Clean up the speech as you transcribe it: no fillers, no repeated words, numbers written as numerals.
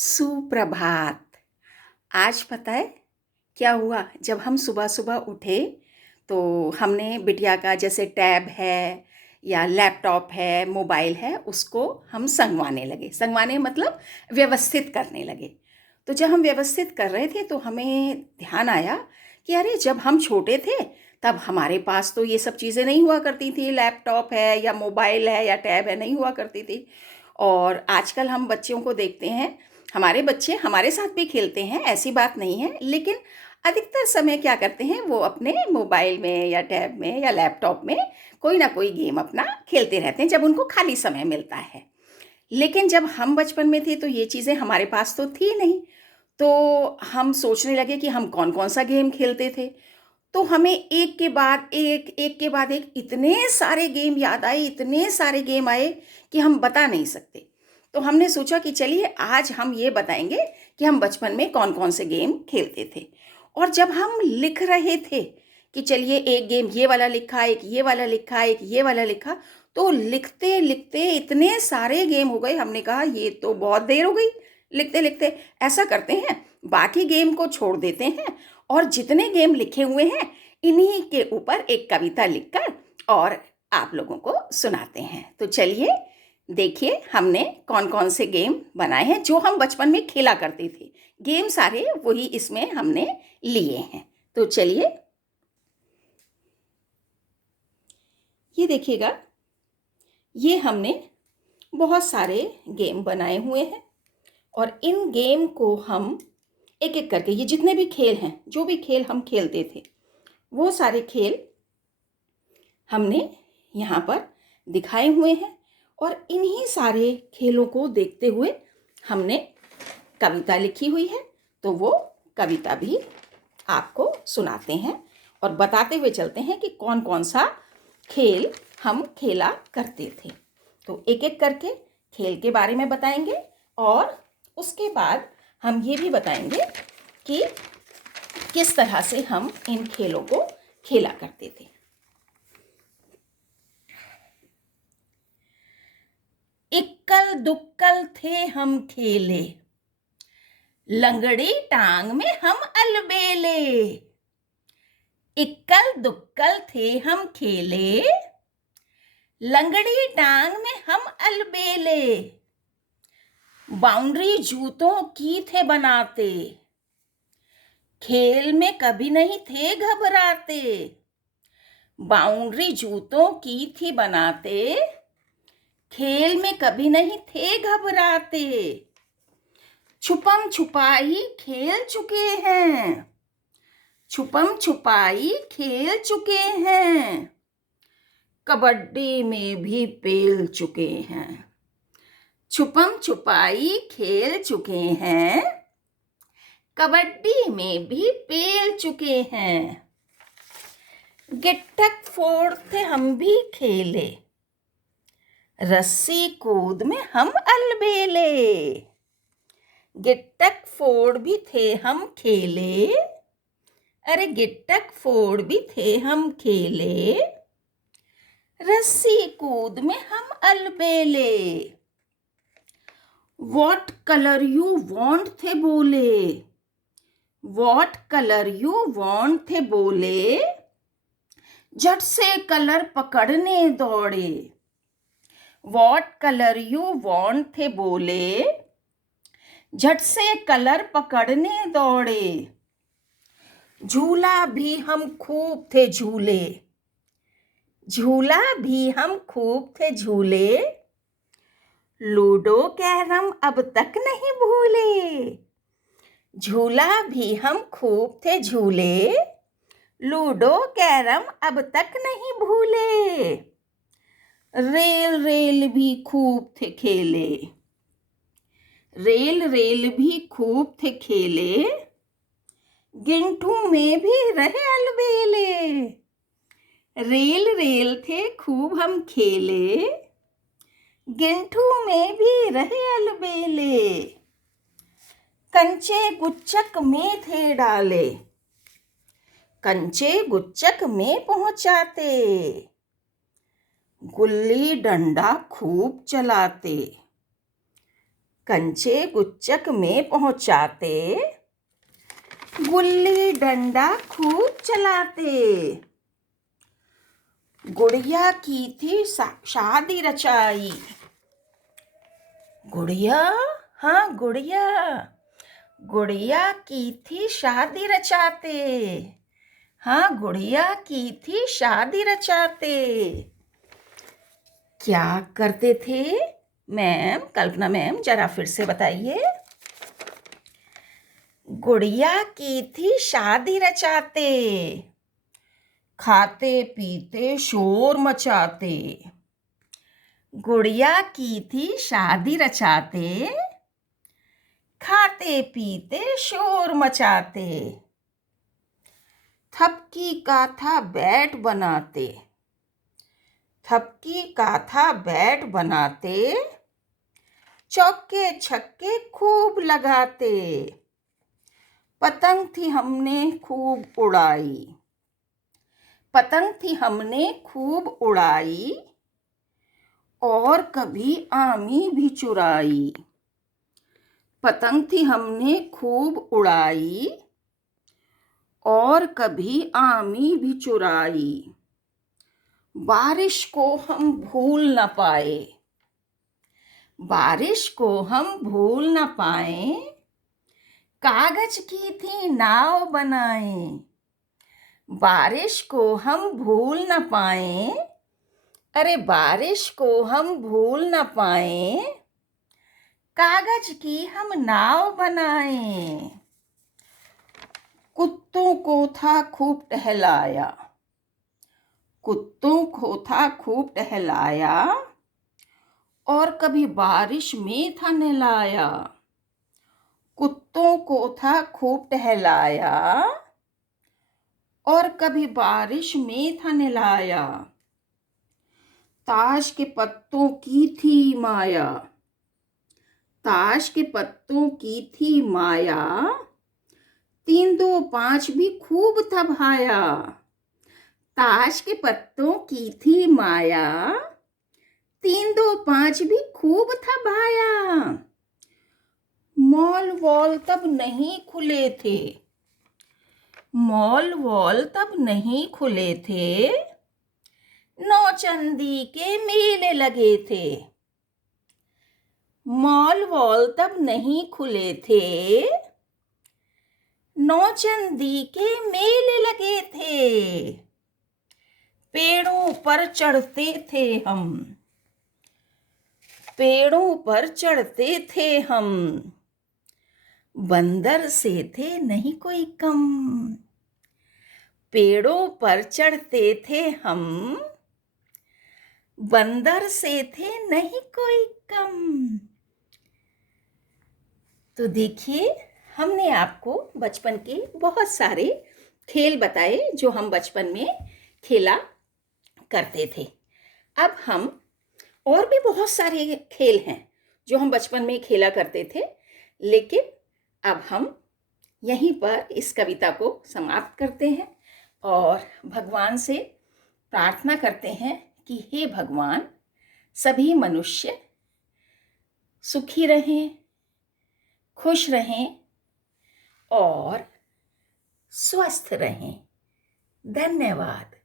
सुप्रभात। आज पता है क्या हुआ? जब हम सुबह सुबह उठे तो हमने बिटिया का जैसे टैब है या लैपटॉप है, मोबाइल है, उसको हम संगवाने लगे। संगवाने मतलब व्यवस्थित करने लगे। तो जब हम व्यवस्थित कर रहे थे तो हमें ध्यान आया कि अरे, जब हम छोटे थे तब हमारे पास तो ये सब चीज़ें नहीं हुआ करती थी। लैपटॉप है या मोबाइल है या टैब है, नहीं हुआ करती थी। और आजकल हम बच्चों को देखते हैं, हमारे बच्चे हमारे साथ भी खेलते हैं, ऐसी बात नहीं है, लेकिन अधिकतर समय क्या करते हैं, वो अपने मोबाइल में या टैब में या लैपटॉप में कोई ना कोई गेम अपना खेलते रहते हैं जब उनको खाली समय मिलता है। लेकिन जब हम बचपन में थे तो ये चीज़ें हमारे पास तो थी नहीं। तो हम सोचने लगे कि हम कौन कौन सा गेम खेलते थे। तो हमें एक के बाद एक इतने सारे गेम याद आए, इतने सारे गेम आए कि हम बता नहीं सकते। तो हमने सोचा कि चलिए आज हम ये बताएंगे कि हम बचपन में कौन कौन से गेम खेलते थे। और जब हम लिख रहे थे कि चलिए एक गेम ये वाला लिखा, एक ये वाला लिखा, एक ये वाला लिखा, तो लिखते लिखते इतने सारे गेम हो गए। हमने कहा ये तो बहुत देर हो गई लिखते लिखते। ऐसा करते हैं, बाकी गेम को छोड़ देते हैं और जितने गेम लिखे हुए हैं इन्हीं के ऊपर एक कविता लिखकर और आप लोगों को सुनाते हैं। तो चलिए देखिए हमने कौन कौन से गेम बनाए हैं जो हम बचपन में खेला करते थे। गेम सारे वही इसमें हमने लिए हैं। तो चलिए ये देखिएगा, ये हमने बहुत सारे गेम बनाए हुए हैं और इन गेम को हम एक एक करके, ये जितने भी खेल हैं, जो भी खेल हम खेलते थे, वो सारे खेल हमने यहाँ पर दिखाए हुए हैं। और इन्हीं सारे खेलों को देखते हुए हमने कविता लिखी हुई है। तो वो कविता भी आपको सुनाते हैं और बताते हुए चलते हैं कि कौन कौन सा खेल हम खेला करते थे। तो एक एक करके खेल के बारे में बताएंगे और उसके बाद हम ये भी बताएंगे कि किस तरह से हम इन खेलों को खेला करते थे। इक्कल दुक्कल थे हम खेले, लंगड़ी टांग में हम अलबेले। इक्कल दुक्कल थे हम खेले, लंगड़ी टांग में हम अलबेले। बाउंड्री जूतों की थे बनाते, खेल में कभी नहीं थे घबराते। बाउंड्री जूतों की थी बनाते, खेल में कभी नहीं थे घबराते। छुपम छुपाई खेल चुके हैं, छुपम छुपाई खेल चुके हैं। कबड्डी में भी पेल चुके हैं, छुपम छुपाई खेल चुके हैं। कबड्डी में भी पेल चुके हैं। गिट्टक फोड़ थे हम भी खेले, रस्सी कूद में हम अलबेले। गिट्टक फोड़ भी थे हम खेले, अरे गिट्टक फोड़ भी थे हम खेले। रस्सी कूद में हम अलबेले। व्हाट कलर यू वांट थे बोले, व्हाट कलर यू वांट थे बोले। झट से कलर पकड़ने दौड़े, व्हाट कलर यू वांट थे बोले। झट से कलर पकड़ने दौड़े। झूला भी हम खूब थे झूले, झूला भी हम खूब थे झूले। लूडो कैरम अब तक नहीं भूले, झूला भी हम खूब थे झूले। लूडो कैरम अब तक नहीं भूले। रेल रेल भी खूब थे खेले, रेल रेल भी खूब थे खेले। गिंठू में भी रहे अलबेले, रेल रेल थे खूब हम खेले। गिंठू में भी रहे अलबेले। कंचे गुच्चक में थे डाले, कंचे गुच्चक में पहुंचाते। गुल्ली डंडा खूब चलाते, कंचे गुच्चक में पहुंचाते, गुल्ली डंडा खूब चलाते। गुड़िया की थी शादी रचाई। गुड़िया, हाँ गुड़िया, गुड़िया की थी शादी रचाते। हाँ गुड़िया की थी शादी रचाते। क्या करते थे मैम? कल्पना मैम जरा फिर से बताइए। गुड़िया की थी शादी रचाते, खाते पीते शोर मचाते। गुड़िया की थी शादी रचाते, खाते पीते शोर मचाते। थपकी का था बैट बनाते, थपकी का था बैट बनाते। चौके छक्के खूब लगाते, पतंग थी हमने खूब उड़ाई। पतंग थी हमने खूब उड़ाई, और कभी आमी भी चुराई। पतंग थी हमने खूब उड़ाई, और कभी आमी भी चुराई। बारिश को हम भूल न पाए, बारिश को हम भूल न पाए। कागज की थी नाव बनाए, बारिश को हम भूल न पाए। अरे बारिश को हम भूल न पाए, कागज की हम नाव बनाए। कुत्तों को था खूब टहलाया, कुत्तों को था खूब टहलाया, और कभी बारिश में था नहलाया। कुत्तों को था खूब टहलाया, और कभी बारिश में था नहलाया। ताश के पत्तों की थी माया, ताश के पत्तों की थी माया। 3 2 5 भी खूब था भाया। ताश के पत्तों की थी माया, 3 2 5 भी खूब था भाया। मॉल वॉल तब नहीं खुले थे, मॉल वॉल तब नहीं खुले थे। नौचंदी के मेले लगे थे, मॉल वॉल तब नहीं खुले थे। नौचंदी के मेले लगे थे। पेड़ों पर चढ़ते थे हम, पेड़ों पर चढ़ते थे हम। बंदर से थे नहीं कोई कम, पेड़ों पर चढ़ते थे हम। बंदर से थे नहीं कोई कम। तो देखिए, हमने आपको बचपन के बहुत सारे खेल बताए जो हम बचपन में खेला करते थे। अब हम और भी बहुत सारे खेल हैं जो हम बचपन में खेला करते थे, लेकिन अब हम यहीं पर इस कविता को समाप्त करते हैं और भगवान से प्रार्थना करते हैं कि हे भगवान, सभी मनुष्य सुखी रहें, खुश रहें और स्वस्थ रहें। धन्यवाद।